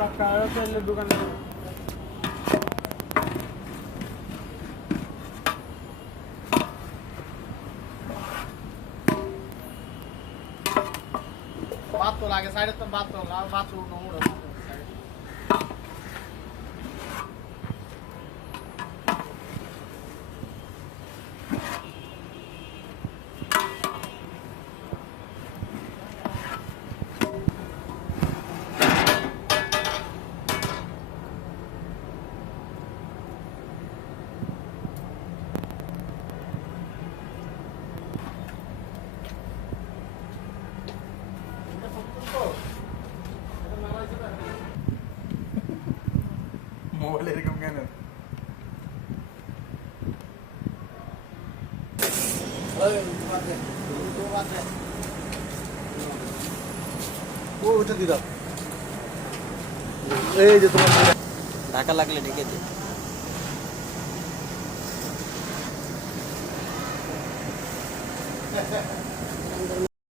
লাখ টাকা তেলের দোকানে বাহাত্তর আগে সাইডে তো বাতো আর বাতো নম্বর মোবাইল এরকম কেন ও ওটা দি দাও এই যে তোমার ঢাকা লাগলে ঢেকে দে